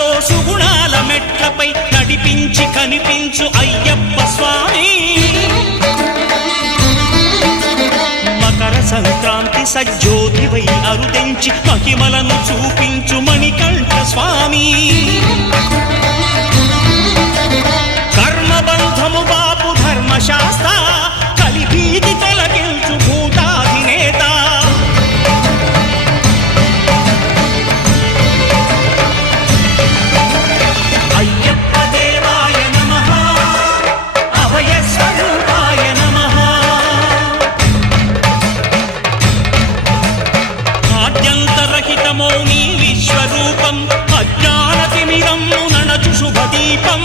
సుఖాలతో సుగుణాల మెట్లపై నడిపించి కనిపించు అయ్యప్ప స్వామి మకర సంక్రాంతి సజ్జోతివై అరుదెంచి మహిమలను చూపించు మణికంఠ స్వామి కర్మబంధము బాపు ధర్మశాస్త్ర కలిభీతి తొలగించు భూతాధినేత అయ్యప్ప దేవాయ నమః అభయ స్వరూపాయ నమః ఆద్యంతరహితమో నీ విశ్వరూపం అజ్ఞానతిమిరము నణచు శుభదీపం